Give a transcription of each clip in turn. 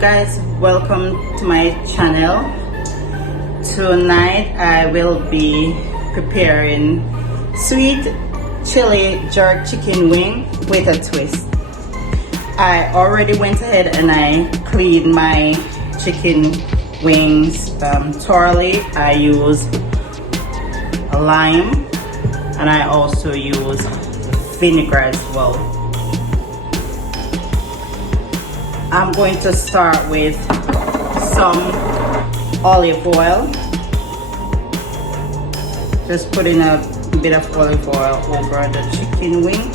guys, welcome to my channel. Tonight I will be preparing sweet chili jerk chicken wing with a twist. I already went ahead and I cleaned my chicken wings thoroughly. I used a lime and I also use vinegar as well. I'm going to start with some olive oil. Just putting a bit of olive oil over the chicken wing.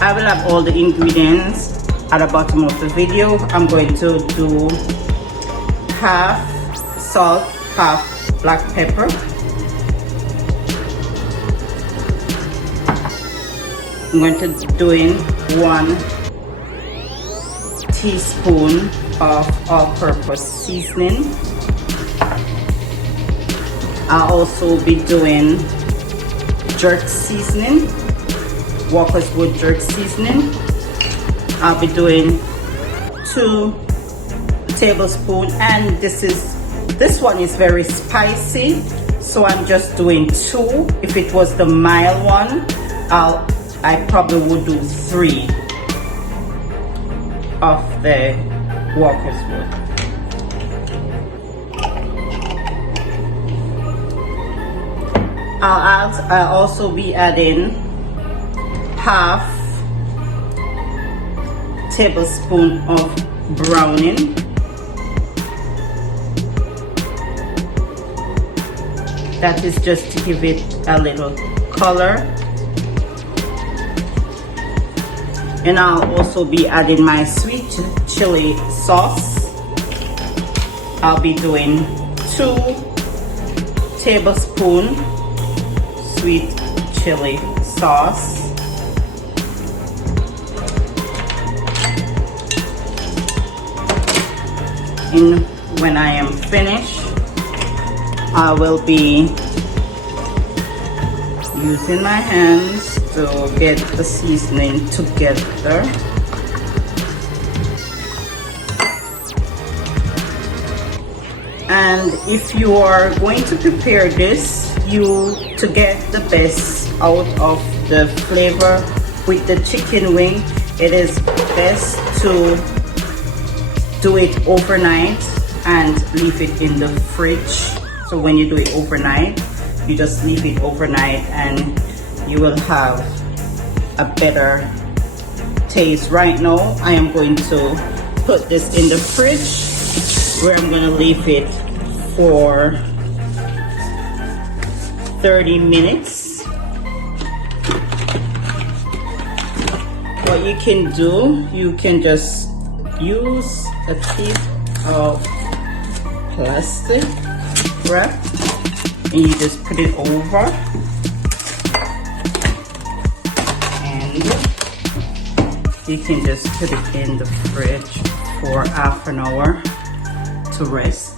I will have all the ingredients at the bottom of the video. I'm going to do half salt, half black pepper. I'm going to doing 1 teaspoon of all-purpose seasoning. I'll also be doing jerk seasoning, Walker's Wood jerk seasoning. I'll be doing 2 tablespoons, and this one is very spicy, so I'm just doing 2. If it was the mild one, I probably would do 3 of the Walker's Wood. I'll also be adding half tablespoon of browning. That is just to give it a little color. And I'll also be adding my sweet chili sauce. I'll be doing 2 tablespoons sweet chili sauce. And when I am finished, I will be using my hands to get the seasoning together. And if you are going to prepare this, to get the best out of the flavor with the chicken wing, it is best to do it overnight and leave it in the fridge. So when you do it overnight, you just leave it overnight and you will have a better taste. Right now, I am going to put this in the fridge where I'm going to leave it for 30 minutes. What you can do, you can just use a piece of plastic wrap and you just put it over, and you can just put it in the fridge for half an hour to rest.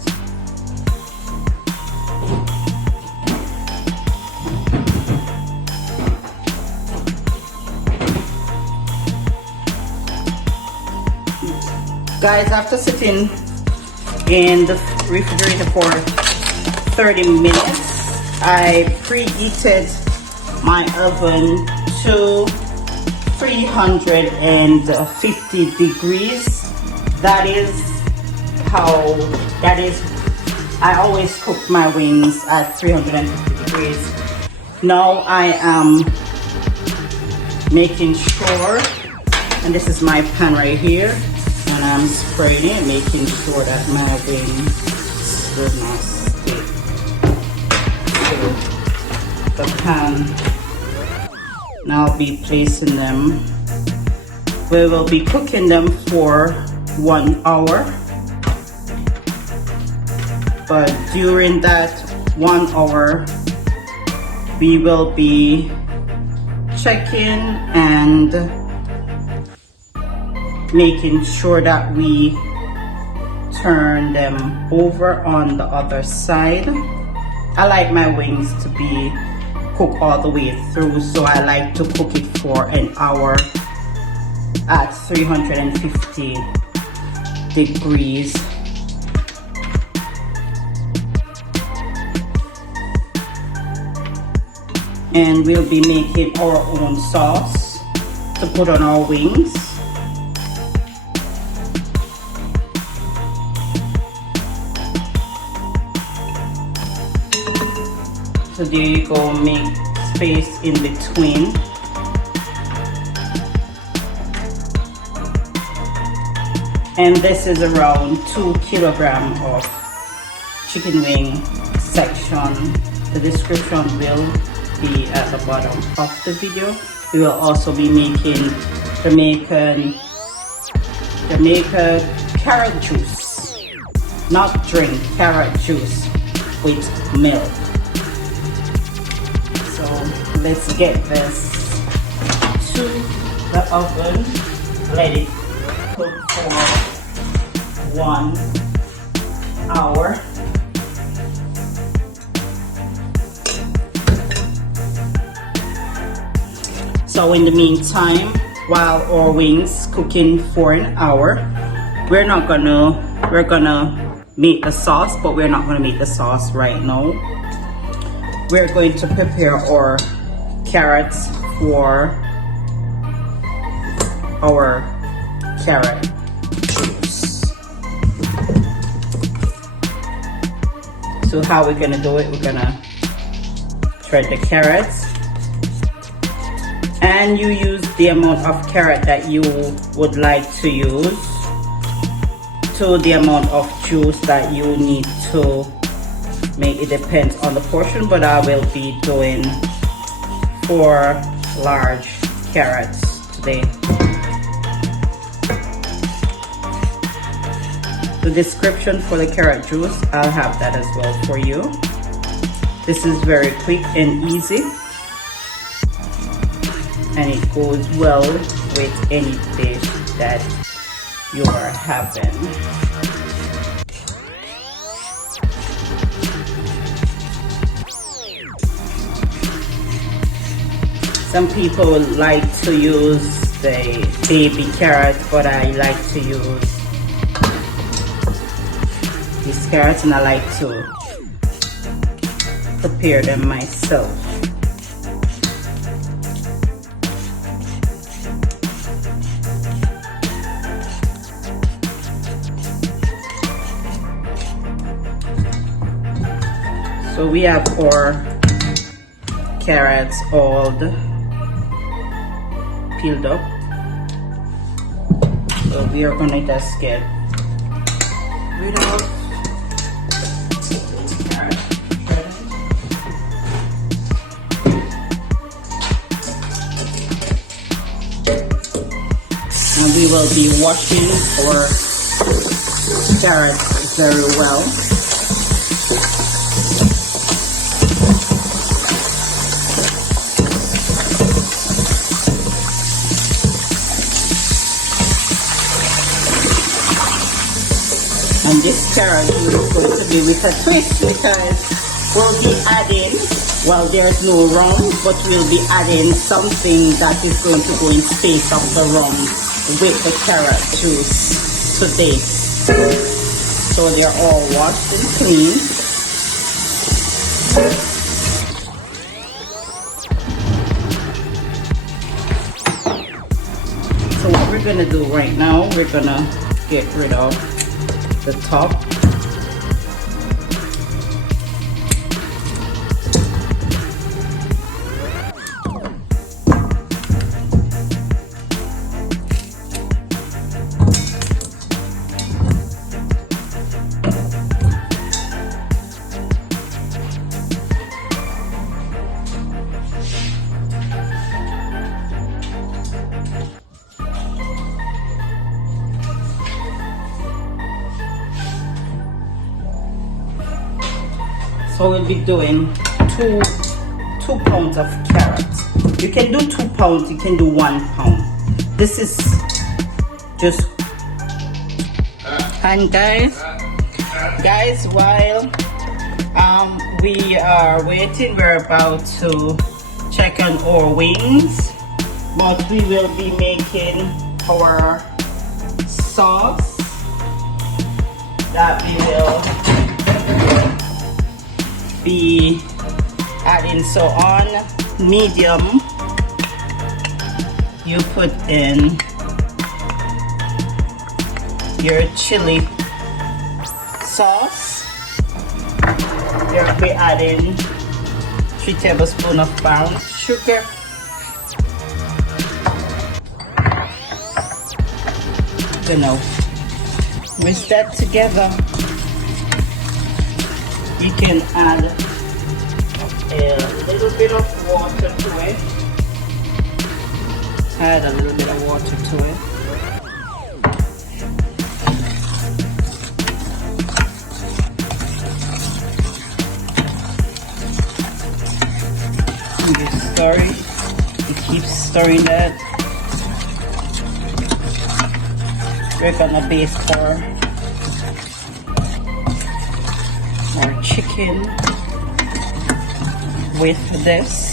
Guys, after sitting in the refrigerator for 30 minutes, I preheated my oven to 350 degrees. I always cook my wings at 350 degrees. Now I am making sure, and this is my pan right here, and I'm spraying it, making sure that my wings do not stick to the pan. Now I'll be placing them. We will be cooking them for 1 hour. But during that 1 hour, we will be checking and making sure that we turn them over on the other side. I like my wings to be cooked all the way through, so I like to cook it for an hour at 350 degrees. And we'll be making our own sauce to put on our wings. So there you go, make space in between. And this is around 2 kilograms of chicken wing section. The description will be at the bottom of the video. We will also be making Jamaican carrot juice, not drink, carrot juice with milk. So let's get this to the oven, let it cook for 1 hour. So in the meantime, while our wings cooking for an hour, we're gonna make the sauce, but we're not gonna make the sauce right now. We're going to prepare our carrots for our carrot juice. So how we're gonna do it, we're gonna shred the carrots, and you use the amount of carrot that you would like to use to the amount of juice that you need to make. It depends on the portion, but I will be doing 4 large carrots today. The description for the carrot juice, I'll have that as well for you. This is very quick and easy, and it goes well with any dish that you are having. Some people like to use the baby carrots, but I like to use these carrots, and I like to prepare them myself. So we have our carrots all peeled up. So we are gonna just get rid of these carrots. And we will be washing our carrots very well. And this carrot is going to be with a twist, because we'll be adding, well, there's no rum, but we'll be adding something that is going to go in place of the rum with the carrot juice today. So they're all washed and clean. So what we're gonna do right now, we're gonna get rid of the top. So we'll be doing two pounds of carrots. You can do 2 pounds, you can do 1 pound. This is just, and guys, while we are waiting, we're about to check on our wings, but we will be making our sauce that we will be adding. So on medium, you put in your chili sauce. You'll be adding 3 tablespoons of brown sugar. Gonna mix that together. You can add a little bit of water to it. Add a little bit of water to it. And you stir it. You keep stirring that. We're gonna baste our chicken with this.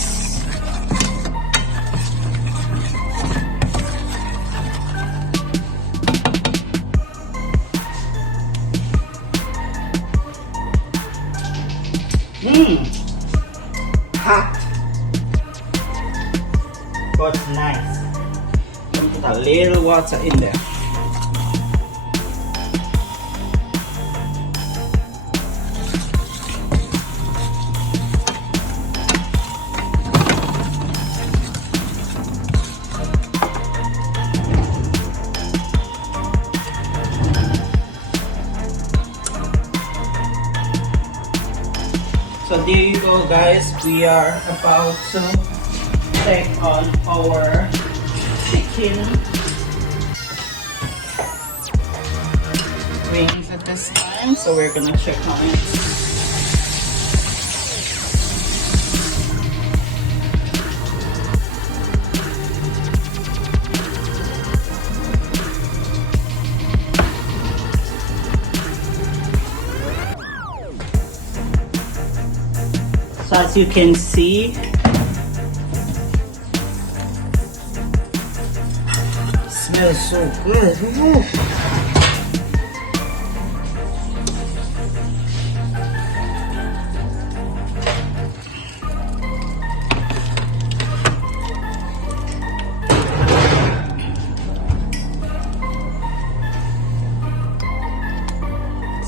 Hot, but nice. Put a little water in there. So there you go, guys. We are about to take on our chicken wings at this time. So we're gonna check on it. So as you can see, it smells so good. Ooh.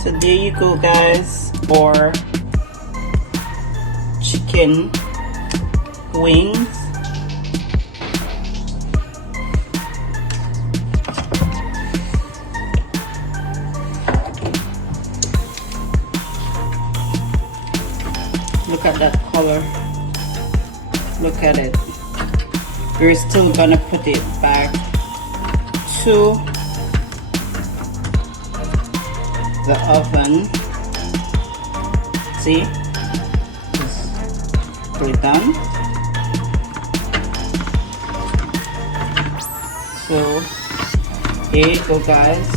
So there you go, guys, or chicken wings. Look at that color. Look at it. We're still gonna put it back to the oven. See? Put it down. So here you go, guys.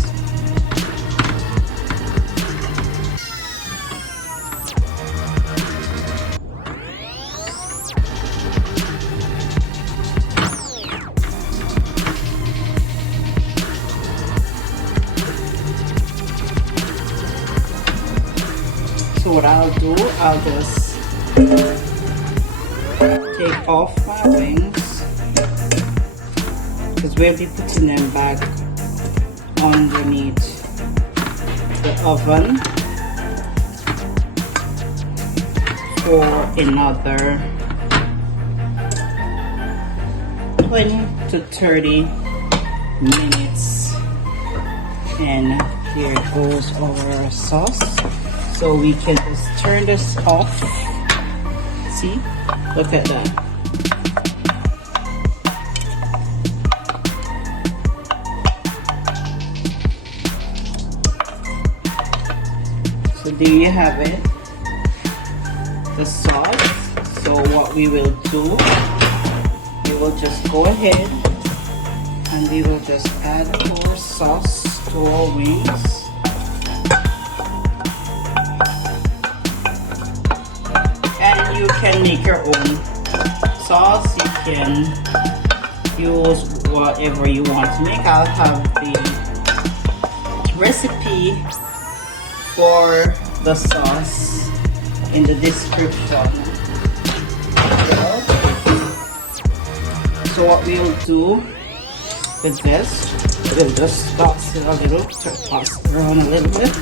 So what I'll do, I'll just take off my wings because we'll be putting them back underneath the oven for another 20 to 30 minutes. And here goes our sauce. So we can just turn this off. See? Look at that. So there you have it, the sauce. So what we will do, we will just go ahead and we will just add our sauce to our wings. And you can make your own sauce. You can use whatever you want to make. I'll have the recipe for the sauce in the description. So what we'll do with this, we'll just toss it a little, toss it around a little bit,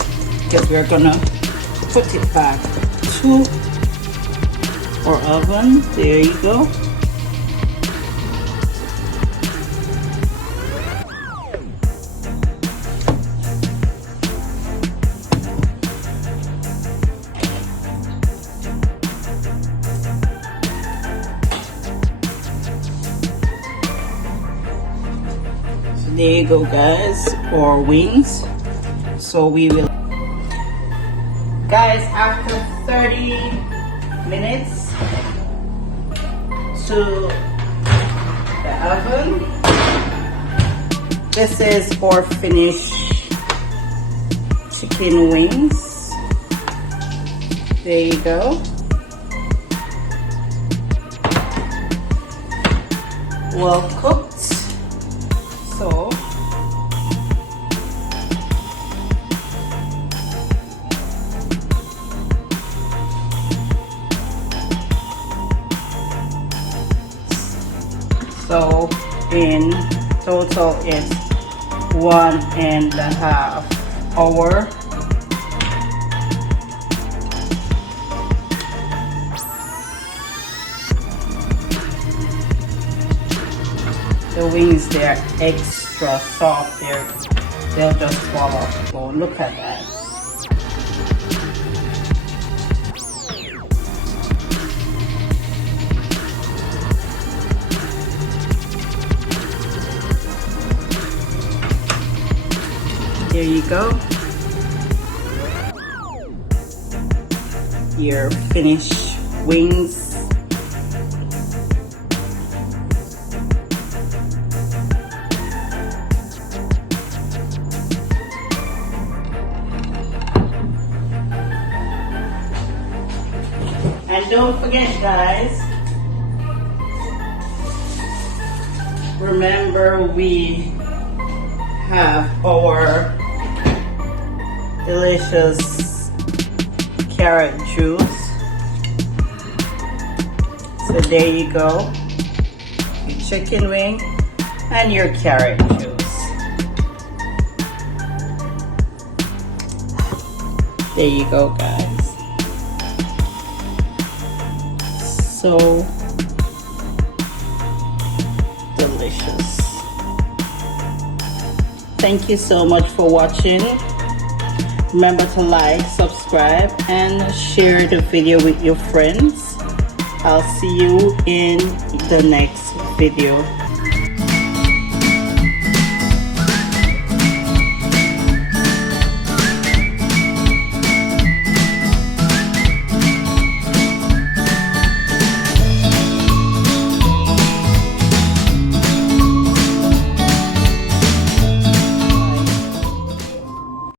because we're gonna put it back to our oven. There you go. There you go, guys, or wings. So we will, guys, after 30 minutes to the oven. This is for finished chicken wings. There you go. Well cooked. So in total it's 1.5 hours. The wings, they're extra soft. They'll just fall off. So look at that. There you go. Your finished wings. And don't forget, guys, remember we have our delicious carrot juice. So there you go, your chicken wing and your carrot juice. There you go, guys. So delicious. Thank you so much for watching. Remember to like, subscribe, and share the video with your friends. I'll see you in the next video.